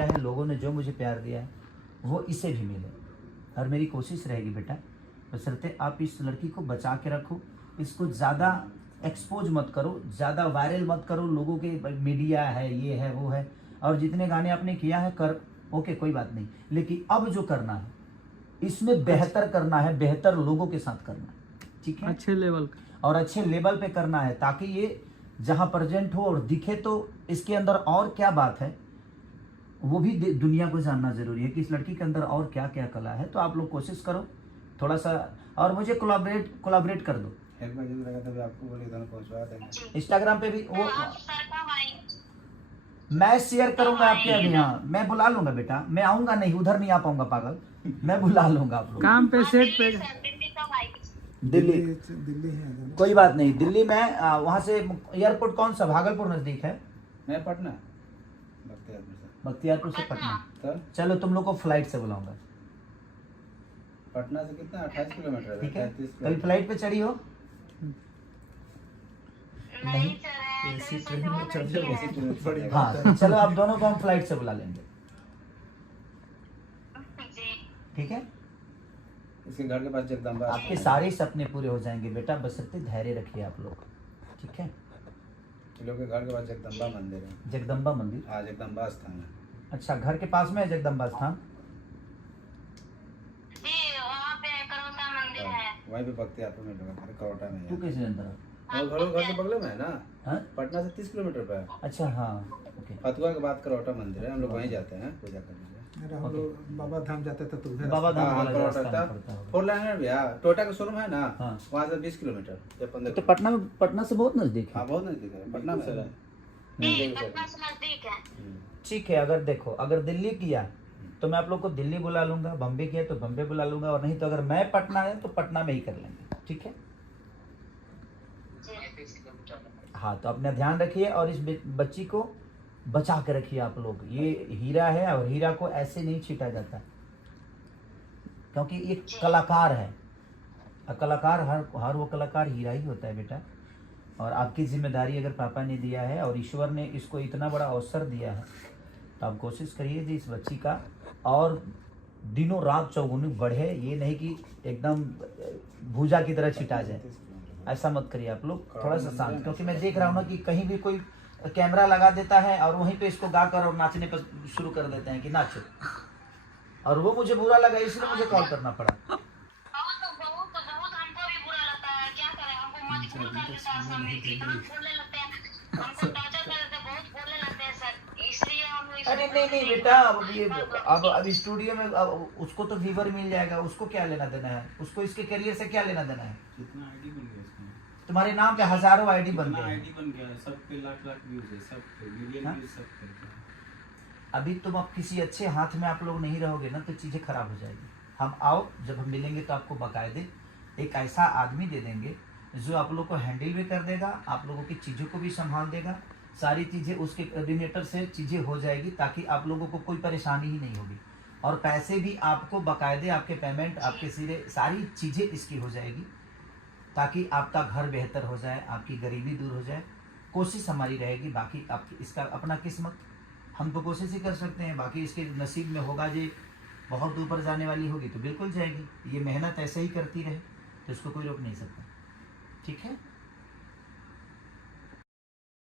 है, लोगों ने जो मुझे प्यार दिया है वो इसे भी मिले। और मेरी कोशिश रहेगी बेटा, बशर्ते आप इस लड़की को बचा के रखो, इसको ज़्यादा एक्सपोज मत करो, ज़्यादा वायरल मत करो। लोगों के मीडिया है, ये है, वो है, और जितने गाने आपने किया है कर, ओके कोई बात नहीं, लेकिन अब जो करना है इसमें बेहतर करना है, बेहतर लोगों के साथ करना है, ठीक है, अच्छे लेवल और अच्छे लेवल पे करना है, ताकि ये जहाँ प्रेजेंट हो और दिखे तो इसके अंदर और क्या बात है वो भी दुनिया को जानना जरूरी है कि इस लड़की के अंदर और क्या क्या कला है। तो आप लोग कोशिश करो थोड़ा सा, और मुझे कोलैबोरेट कर दो। इंस्टाग्राम पे भी वो मैं शेयर करूंगा आपके अभी। हाँ मैं बुला लूंगा बेटा, मैं आऊंगा नहीं, उधर नहीं आ पाऊंगा पागल, मैं बुला लूंगा आप लोग काम पे सेट पे। दिल्ली है, कोई बात नहीं, दिल्ली में वहाँ से एयरपोर्ट कौन सा, भागलपुर नजदीक है? मैं पटना, बख्तियारपुर से पटना। चलो तुम लोग को फ्लाइट से बुलाऊंगा। पटना से कितना 28 किलोमीटर है, ठीक है, कभी फ्लाइट पे चढ़ी हो? नहीं, हाँ चलो आप दोनों को हम फ्लाइट से बुला लेंगे, ठीक है। इसके घर के पास जगदम्बा, आपके सारे सपने पूरे हो जाएंगे बेटा, बशर्ते धैर्य रखिए आप लोग, ठीक है। लोग के घर के पास जगदम्बा मंदिर है। जगदम्बा मंदिर? हाँ जगदम्बा स्थान है। अच्छा, घर के पास में है जगदम्बा स्थान? वहीं पे बख्तियारपुर में लगा घर, करोटा में है। तू कैसे जानता है? घर से बगल में है ना। हाँ? पटना से 30 किलोमीटर पे है। अच्छा हाँ, ओके। फतुहा के बाद करोटा मंदिर है, हम लोग वहीं जाते हैं पूजा करने। हम लोग बाबा धाम जाते थे तो उधर बाबा धाम वाला करोटा रास्ता में पड़ता है। 4 लाइन है भैया, टोयोटा का शोरूम है ना, हाँ। वहाँ से 20 किलोमीटर या 15। तो पटना से बहुत नजदीक है। हाँ बहुत नजदीक है, पटना में है। ठीक है, अगर देखो, अगर दिल्ली किया तो मैं आप लोग को दिल्ली बुला लूंगा, बम्बे किया तो बम्बे बुला लूंगा, और नहीं तो अगर मैं पटना है तो पटना में ही कर लेंगे, ठीक है। हाँ तो अपना ध्यान रखिए, और इस बच्ची को बचा के रखिए आप लोग। ये हीरा है, और हीरा को ऐसे नहीं छीटा जाता, क्योंकि ये कलाकार है, और कलाकार हर वो कलाकार हीरा ही होता है बेटा। और आपकी जिम्मेदारी अगर पापा ने दिया है और ईश्वर ने इसको इतना बड़ा अवसर दिया है, तो आप कोशिश करिए कि इस बच्ची का और दिनों रात चौगुनी बढ़े, ये नहीं कि एकदम भूजा की तरह छिटा जाए, ऐसा मत करिए आप लोग। थोड़ा सा शांत, क्योंकि मैं देख रहा हूँ ना कि कहीं भी कोई कैमरा लगा देता है और वहीं पे इसको गाकर और नाचने पर शुरू कर देते हैं कि नाचो, और वो मुझे बुरा लगा, इसलिए मुझे कॉल करना पड़ा। अरे नहीं बेटा, अब स्टूडियो में उसको तो व्यूवर मिल जाएगा, उसको क्या लेना देना है, उसको इसके करियर से क्या लेना देना है। कितना आईडी बन गया इसका? तुम्हारे नाम पे हजारों आईडी बन गए, आईडी बन गया, सब पे लाख व्यूज है, सब पे मिलियन व्यूज, सब पे। अभी तुम अब किसी अच्छे हाथ में आप लोग नहीं रहोगे ना, तो चीजें खराब हो जाएगी। हम आओ, जब हम मिलेंगे तो आपको बाकायदे एक ऐसा आदमी दे देंगे जो आप लोग को हैंडल भी कर देगा, आप लोगों की चीज़ों को भी संभाल देगा, सारी चीज़ें उसके कोऑर्डिनेटर से चीज़ें हो जाएगी, ताकि आप लोगों को कोई परेशानी ही नहीं होगी, और पैसे भी आपको बाकायदे, आपके पेमेंट, आपके सिरे, सारी चीज़ें इसकी हो जाएगी, ताकि आपका घर बेहतर हो जाए, आपकी गरीबी दूर हो जाए। कोशिश हमारी रहेगी, बाकी आपकी इसका अपना किस्मत, हम तो कोशिश ही कर सकते हैं, बाकी इसके नसीब में होगा जी बहुत ऊपर जाने वाली होगी तो बिल्कुल जाएगी। ये मेहनत ऐसे ही करती रहे तो इसको कोई रोक नहीं सकता, ठीक है।